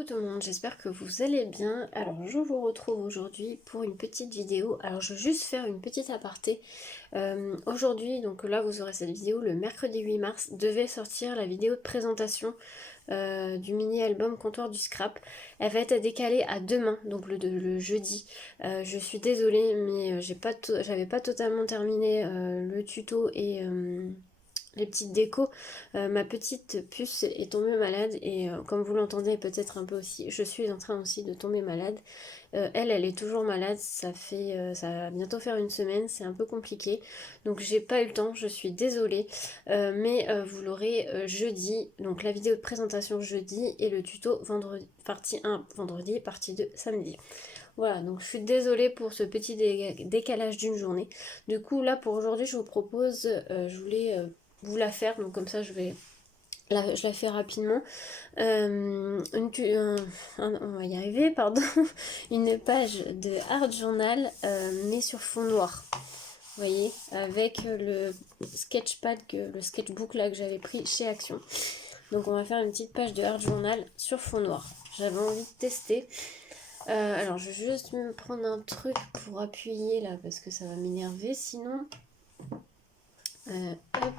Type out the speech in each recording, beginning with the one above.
Coucou tout le monde, j'espère que vous allez bien. Alors je vous retrouve aujourd'hui pour une petite vidéo. Alors je vais juste faire une petite aparté. Aujourd'hui, donc là vous aurez cette vidéo, le mercredi 8 mars, devait sortir la vidéo de présentation du mini-album Comptoir du Scrap. Elle va être décalée à demain, donc le jeudi. Je suis désolée, mais j'avais pas totalement terminé le tuto et les petites décos. Ma petite puce est tombée malade et comme vous l'entendez peut-être un peu aussi, je suis en train aussi de tomber malade. Elle est toujours malade, ça va bientôt faire une semaine, c'est un peu compliqué. Donc j'ai pas eu le temps, je suis désolée. Mais vous l'aurez jeudi, donc la vidéo de présentation jeudi et le tuto vendredi, partie 1 vendredi, partie 2 samedi. Voilà, donc je suis désolée pour ce petit décalage d'une journée. Du coup, là pour aujourd'hui, je vous propose, je voulais vous la faire, donc comme ça je la fais rapidement. On va y arriver, pardon. Une page de art journal, mais sur fond noir. Vous voyez, avec le sketchpad, le sketchbook là que j'avais pris chez Action. Donc on va faire une petite page de art journal sur fond noir. J'avais envie de tester. Alors je vais juste me prendre un truc pour appuyer là parce que ça va m'énerver sinon. Hop.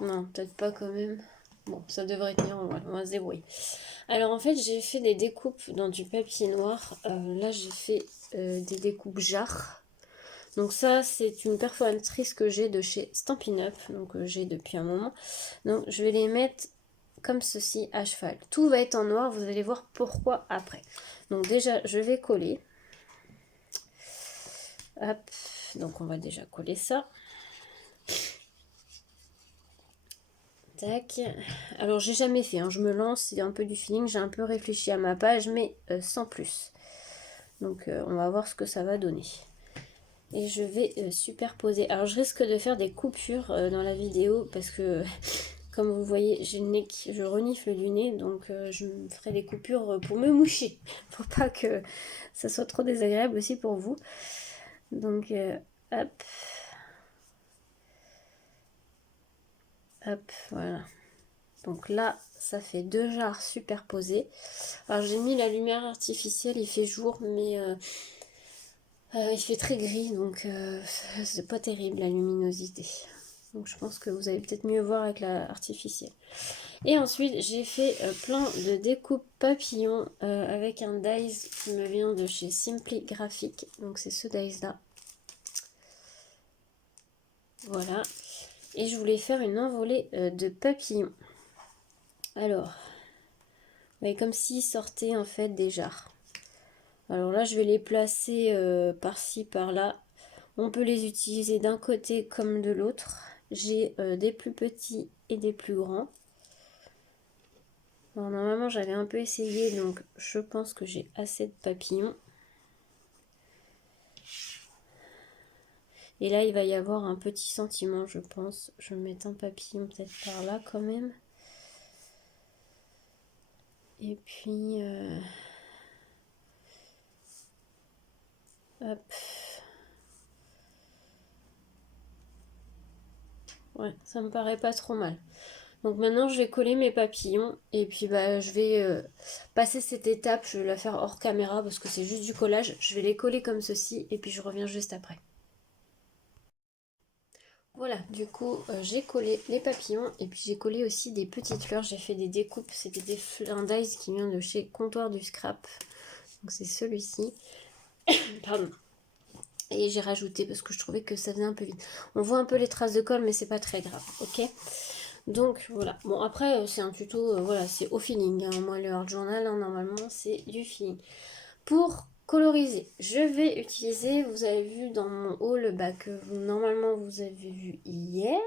Non, peut-être pas quand même. Bon, ça devrait tenir, on va se débrouiller. Alors en fait, j'ai fait des découpes dans du papier noir. Là, j'ai fait des découpes jarres. Donc ça, c'est une perforatrice que j'ai de chez Stampin' Up. Donc j'ai depuis un moment. Donc je vais les mettre comme ceci à cheval. Tout va être en noir, vous allez voir pourquoi après. Donc déjà, je vais coller. Hop, donc on va déjà coller ça. Tac. Alors j'ai jamais fait, hein. Je me lance, c'est un peu du feeling, j'ai un peu réfléchi à ma page, mais sans plus. Donc on va voir ce que ça va donner. Et je vais superposer. Alors je risque de faire des coupures dans la vidéo parce que comme vous voyez, j'ai le nez je renifle du nez, donc je me ferai des coupures pour me moucher. Pour pas que ça soit trop désagréable aussi pour vous. Donc hop. Hop, voilà. Donc là, ça fait 2 jarres superposées. Alors j'ai mis la lumière artificielle, il fait jour, mais il fait très gris, donc c'est pas terrible la luminosité. Donc je pense que vous allez peut-être mieux voir avec la artificielle. Et ensuite, j'ai fait plein de découpes papillons avec un dies qui me vient de chez Simply Graphic. Donc c'est ce dies là. Voilà. Et je voulais faire une envolée de papillons. Alors, comme s'ils sortaient en fait des jarres. Alors là, je vais les placer par-ci, par-là. On peut les utiliser d'un côté comme de l'autre. J'ai des plus petits et des plus grands. Alors normalement, j'avais un peu essayé, donc je pense que j'ai assez de papillons. Et là, il va y avoir un petit sentiment, je pense. Je vais mettre un papillon peut-être par là quand même. Et puis... hop. Ouais, ça me paraît pas trop mal. Donc maintenant, je vais coller mes papillons. Et puis, je vais passer cette étape. Je vais la faire hors caméra parce que c'est juste du collage. Je vais les coller comme ceci. Et puis, je reviens juste après. Voilà, du coup, j'ai collé les papillons. Et puis, j'ai collé aussi des petites fleurs. J'ai fait des découpes. C'était des fleurs dies qui viennent de chez Comptoir du Scrap. Donc, c'est celui-ci. Pardon. Et j'ai rajouté parce que je trouvais que ça faisait un peu vite. On voit un peu les traces de colle, mais c'est pas très grave, ok? Donc voilà. Bon, après, c'est un tuto, voilà, c'est au feeling, hein. Moi, le art journal, hein, normalement, c'est du feeling. Pour coloriser, je vais utiliser, vous avez vu dans mon haul, que normalement vous avez vu hier.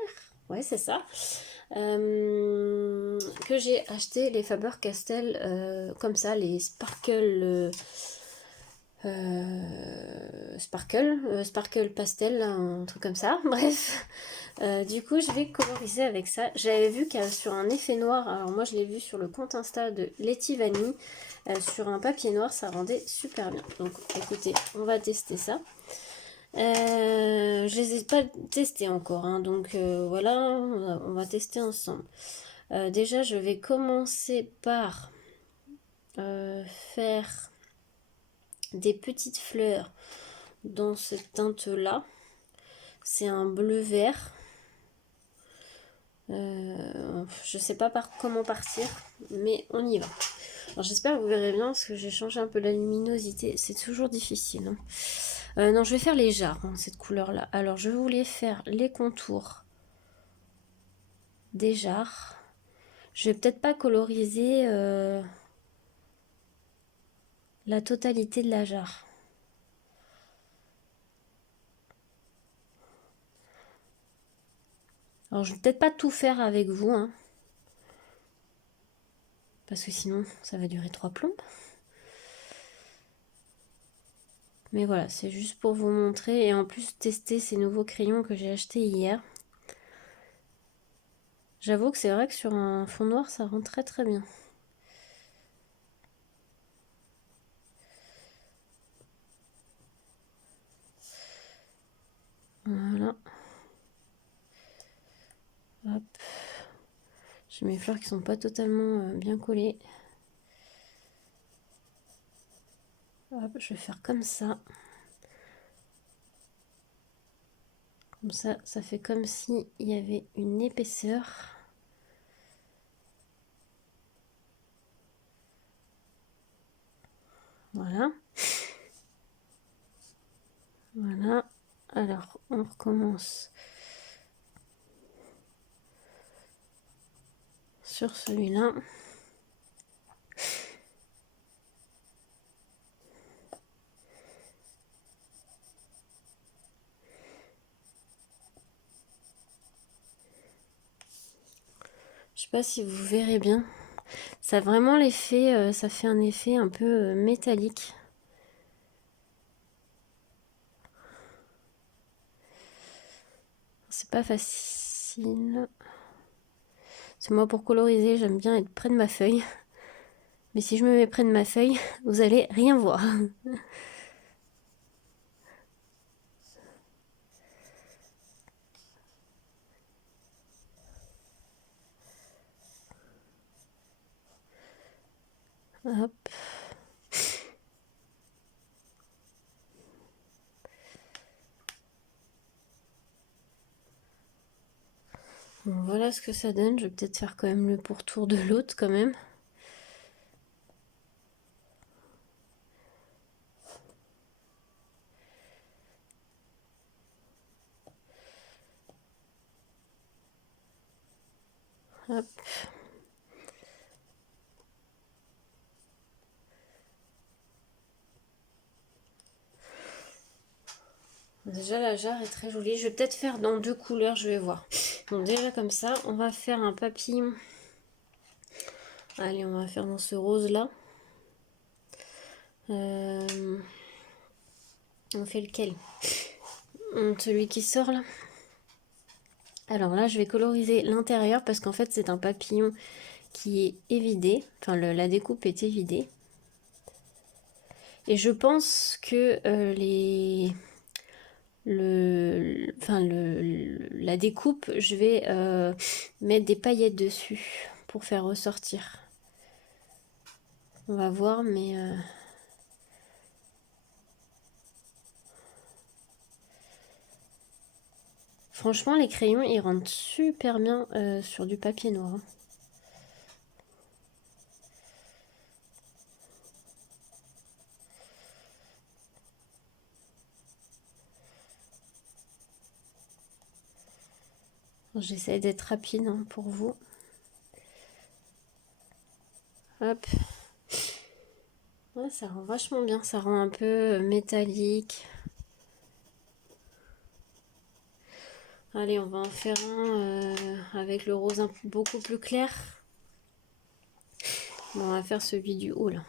Ouais, c'est ça. Que j'ai acheté les Faber-Castell comme ça, les Sparkle. Sparkle pastel, un truc comme ça, bref. Du coup, je vais coloriser avec ça. J'avais vu qu'il y a sur un effet noir, alors moi je l'ai vu sur le compte Insta de Letty Vanille, sur un papier noir, ça rendait super bien. Donc écoutez, on va tester ça. Je les ai pas testés encore, hein, donc voilà, on va tester ensemble. Déjà, je vais commencer par faire des petites fleurs dans cette teinte là. C'est un bleu vert. Je sais pas comment partir, mais on y va. Alors j'espère que vous verrez bien parce que j'ai changé un peu la luminosité. C'est toujours difficile. Hein. Non, je vais faire les jarres, hein, cette couleur-là. Alors je voulais faire les contours des jarres. Je vais peut-être pas coloriser la totalité de la jarre. Alors je vais peut-être pas tout faire avec vous, hein, parce que sinon ça va durer 3 plombes. Mais voilà, c'est juste pour vous montrer et en plus tester ces nouveaux crayons que j'ai achetés hier. J'avoue que c'est vrai que sur un fond noir ça rend très très bien. Voilà. Hop. J'ai mes fleurs qui sont pas totalement bien collées. Hop, je vais faire comme ça. Comme ça, ça fait comme si il y avait une épaisseur. Voilà. Voilà. Alors, on recommence sur celui-là. Je sais pas si vous verrez bien. Ça a vraiment l'effet, ça fait un effet un peu métallique. C'est pas facile. C'est moi pour coloriser, j'aime bien être près de ma feuille. Mais si je me mets près de ma feuille, vous allez rien voir. Hop. Bon, voilà ce que ça donne. Je vais peut-être faire quand même le pourtour de l'autre quand même. Hop. Déjà la jarre est très jolie. Je vais peut-être faire dans 2 couleurs, je vais voir. Donc déjà comme ça, on va faire un papillon. Allez, on va faire dans ce rose là. On fait lequel? Celui qui sort là. Alors là, je vais coloriser l'intérieur parce qu'en fait, c'est un papillon qui est évidé. Enfin, la découpe est évidée. Et je pense que la découpe, je vais mettre des paillettes dessus pour faire ressortir. On va voir, mais... Franchement, les crayons, ils rentrent super bien sur du papier noir. Hein. J'essaie d'être rapide hein, pour vous. Hop. Ouais, ça rend vachement bien. Ça rend un peu métallique. Allez, on va en faire un avec le rose beaucoup plus clair. Bon, on va faire celui du haut là.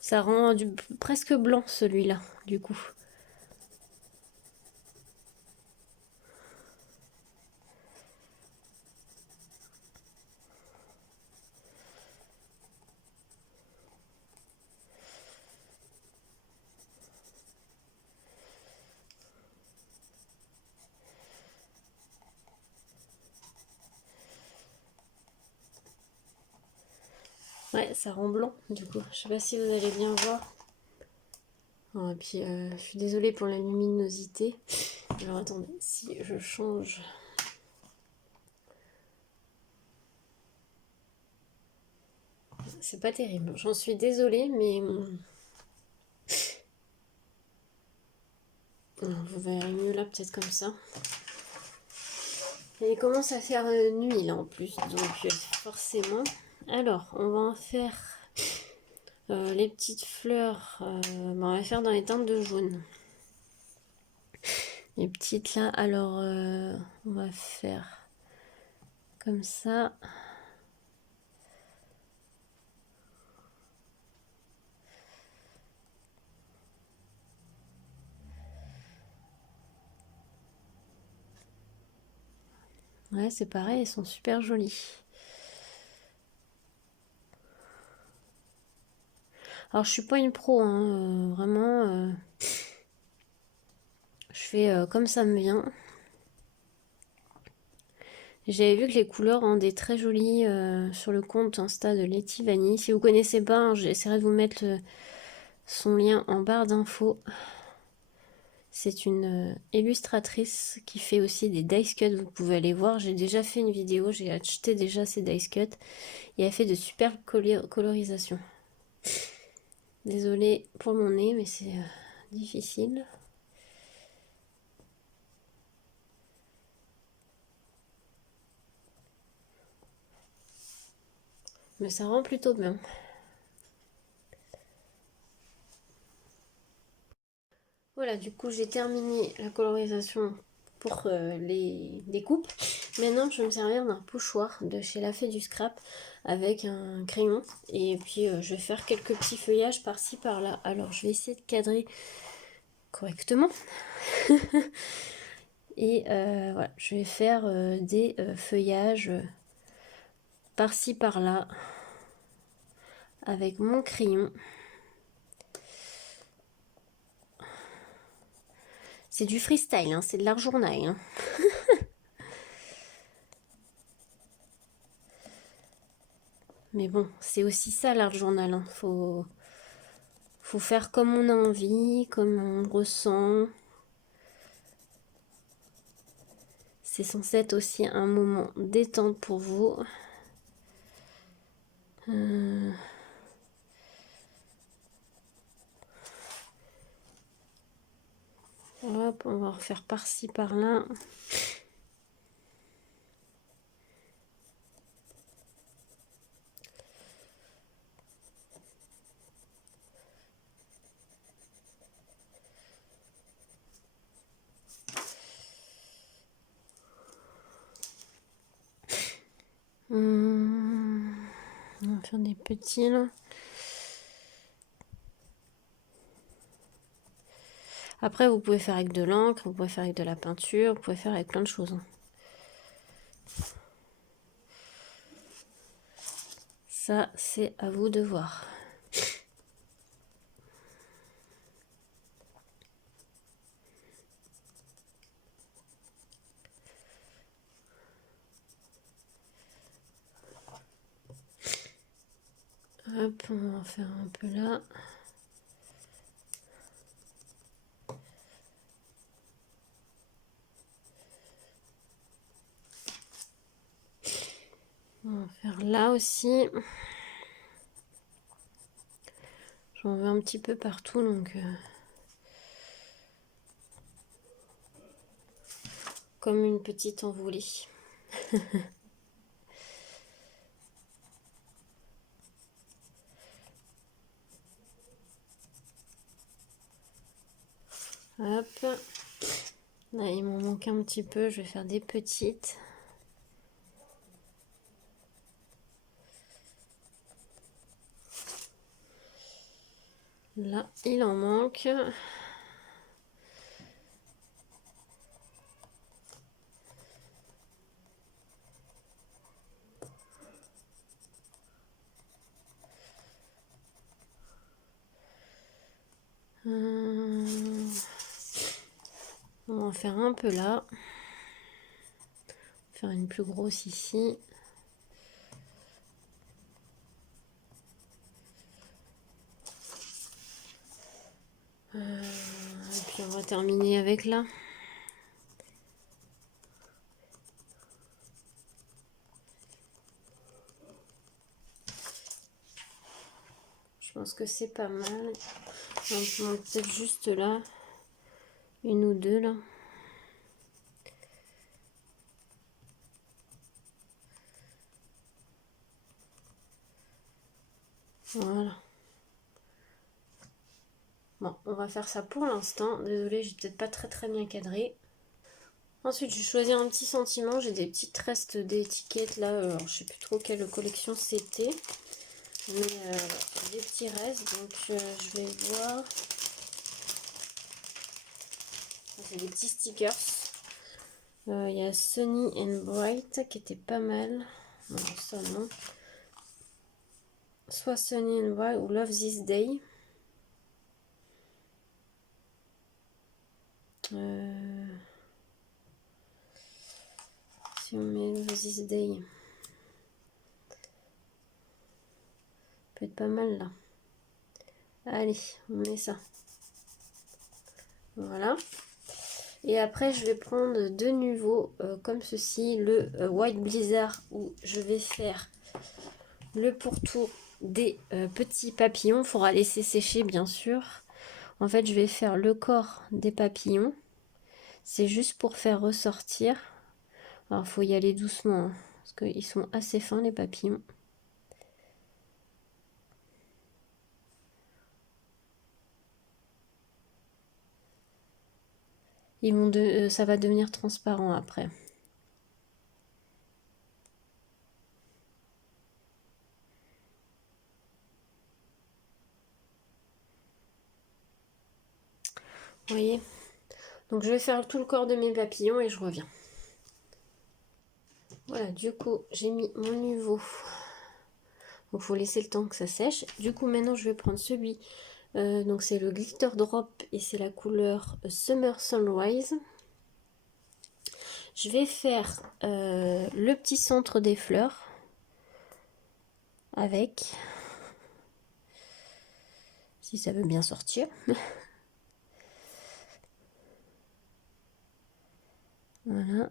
Ça rend presque blanc celui-là, du coup. Ouais, ça rend blanc du coup. Je sais pas si vous allez bien voir. Oh, et puis je suis désolée pour la luminosité. Alors attendez, si je change. C'est pas terrible. J'en suis désolée, mais vous verrez mieux là, peut-être comme ça. Et il commence à faire nuit là en plus, donc forcément. Alors, on va en faire les petites fleurs. On va faire dans les teintes de jaune. Les petites là, alors on va faire comme ça. Ouais, c'est pareil, elles sont super jolies. Alors, je suis pas une pro, hein, vraiment. Je fais comme ça me vient. J'avais vu que les couleurs rendaient très jolies sur le compte Insta de Letty Vanille. Si vous connaissez pas, hein, j'essaierai de vous mettre son lien en barre d'infos. C'est une illustratrice qui fait aussi des dice cuts, vous pouvez aller voir. J'ai déjà fait une vidéo, j'ai acheté déjà ces dice cuts et elle fait de superbes colorisations. Désolée pour mon nez, mais c'est difficile. Mais ça rend plutôt bien. Voilà, du coup j'ai terminé la colorisation pour les découpes. Maintenant je vais me servir d'un pochoir de chez La Fée du Scrap avec un crayon. Et puis je vais faire quelques petits feuillages par-ci par-là. Alors je vais essayer de cadrer correctement. Et voilà, je vais faire des feuillages par-ci par-là avec mon crayon. C'est du freestyle, hein, c'est de l'art journal. Hein. Mais bon, c'est aussi ça l'art journal. Hein. Faut faire comme on a envie, comme on ressent. C'est censé être aussi un moment détente pour vous. Hop, on va refaire par-ci, par-là. On va faire des petits là. Après, vous pouvez faire avec de l'encre, vous pouvez faire avec de la peinture, vous pouvez faire avec plein de choses. Hein. Ça, c'est à vous de voir. Hop, on va en faire un peu là. On va faire là aussi. J'en veux un petit peu partout, donc... comme une petite envolée. Hop. Là, il m'en manque un petit peu. Je vais faire des petites. Là, il en manque. On va en faire un peu là. Faire une plus grosse ici. avec là. Je pense que c'est pas mal. Donc peut-être juste là, une ou deux là. Voilà. Bon, on va faire ça pour l'instant. Désolée, j'ai peut-être pas très bien cadré. Ensuite, j'ai choisi un petit sentiment. J'ai des petites restes d'étiquettes là. Alors, je sais plus trop quelle collection c'était. Mais des petits restes. Donc, je vais voir. C'est des petits stickers. Il y a Sunny and Bright qui était pas mal. Non, ça non. Soit Sunny and Bright ou Love This Day. Si on met Love This Day, peut être pas mal là. Allez, on met ça. Voilà. Et après, je vais prendre de nouveau, comme ceci, le White Blizzard, où je vais faire le pourtour des petits papillons. Il faudra laisser sécher, bien sûr. En fait, je vais faire le corps des papillons. C'est juste pour faire ressortir. Alors, il faut y aller doucement, hein, parce qu'ils sont assez fins, les papillons. Ils vont ça va devenir transparent après. Vous voyez? Donc je vais faire tout le corps de mes papillons et je reviens. Voilà, du coup, j'ai mis mon niveau. Donc il faut laisser le temps que ça sèche. Du coup, maintenant, je vais prendre celui. Donc c'est le Glitter Drop et c'est la couleur Summer Sunrise. Je vais faire le petit centre des fleurs avec, si ça veut bien sortir. Voilà.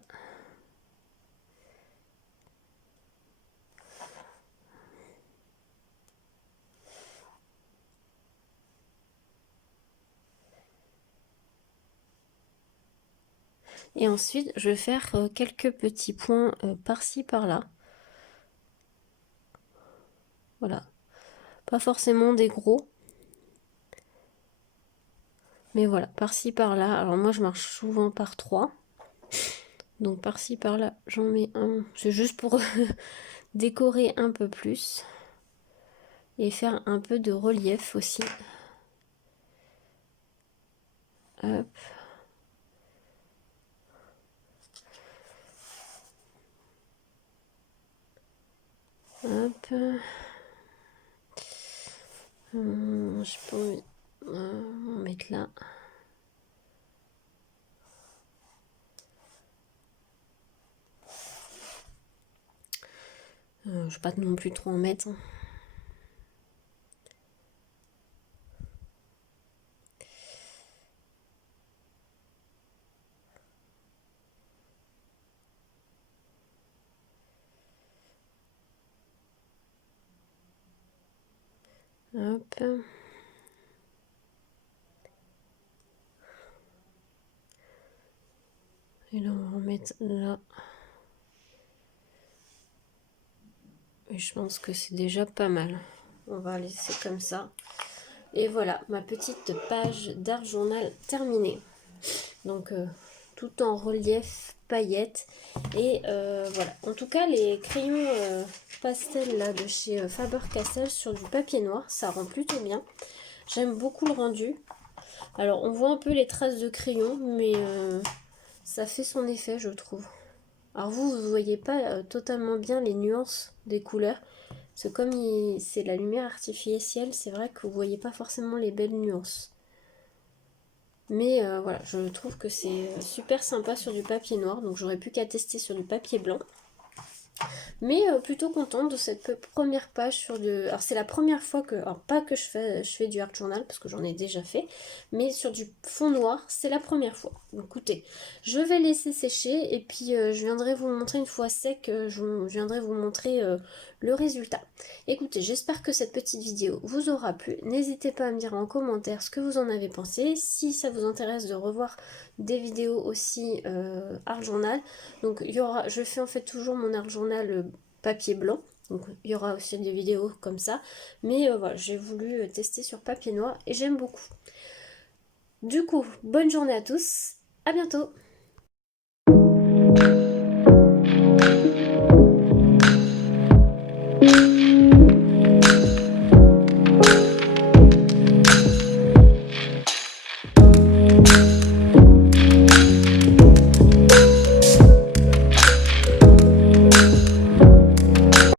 Et ensuite, je vais faire quelques petits points par-ci, par-là. Voilà. Pas forcément des gros. Mais voilà, par-ci, par-là. Alors moi, je marche souvent par 3. Donc par-ci, par-là, j'en mets un. C'est juste pour décorer un peu plus. Et faire un peu de relief aussi. Hop. Hop. Je peux en mettre là. Je ne vais pas non plus trop en mettre. Hop. Et là, on va en mettre là. Et je pense que c'est déjà pas mal. On va laisser comme ça. Et voilà, ma petite page d'art journal terminée. Donc, tout en relief, paillettes. Et voilà. En tout cas, les crayons pastel là, de chez Faber-Castell sur du papier noir, ça rend plutôt bien. J'aime beaucoup le rendu. Alors, on voit un peu les traces de crayon, mais ça fait son effet, je trouve. Alors vous ne voyez pas totalement bien les nuances des couleurs. Parce que comme c'est la lumière artificielle, c'est vrai que vous ne voyez pas forcément les belles nuances. Mais voilà, je trouve que c'est super sympa sur du papier noir. Donc j'aurais plus qu'à tester sur du papier blanc. Mais plutôt contente de cette première page sur du... Alors c'est la première fois que... Alors pas que je fais du art journal, parce que j'en ai déjà fait, mais sur du fond noir, c'est la première fois. Donc écoutez, je vais laisser sécher, et puis je viendrai vous montrer une fois sec, je viendrai vous montrer le résultat. Écoutez, j'espère que cette petite vidéo vous aura plu. N'hésitez pas à me dire en commentaire ce que vous en avez pensé. Si ça vous intéresse de revoir des vidéos aussi art journal, donc il y aura, je fais en fait toujours mon art journal papier blanc, donc il y aura aussi des vidéos comme ça, mais voilà, j'ai voulu tester sur papier noir et j'aime beaucoup. Du coup, bonne journée à tous, à bientôt.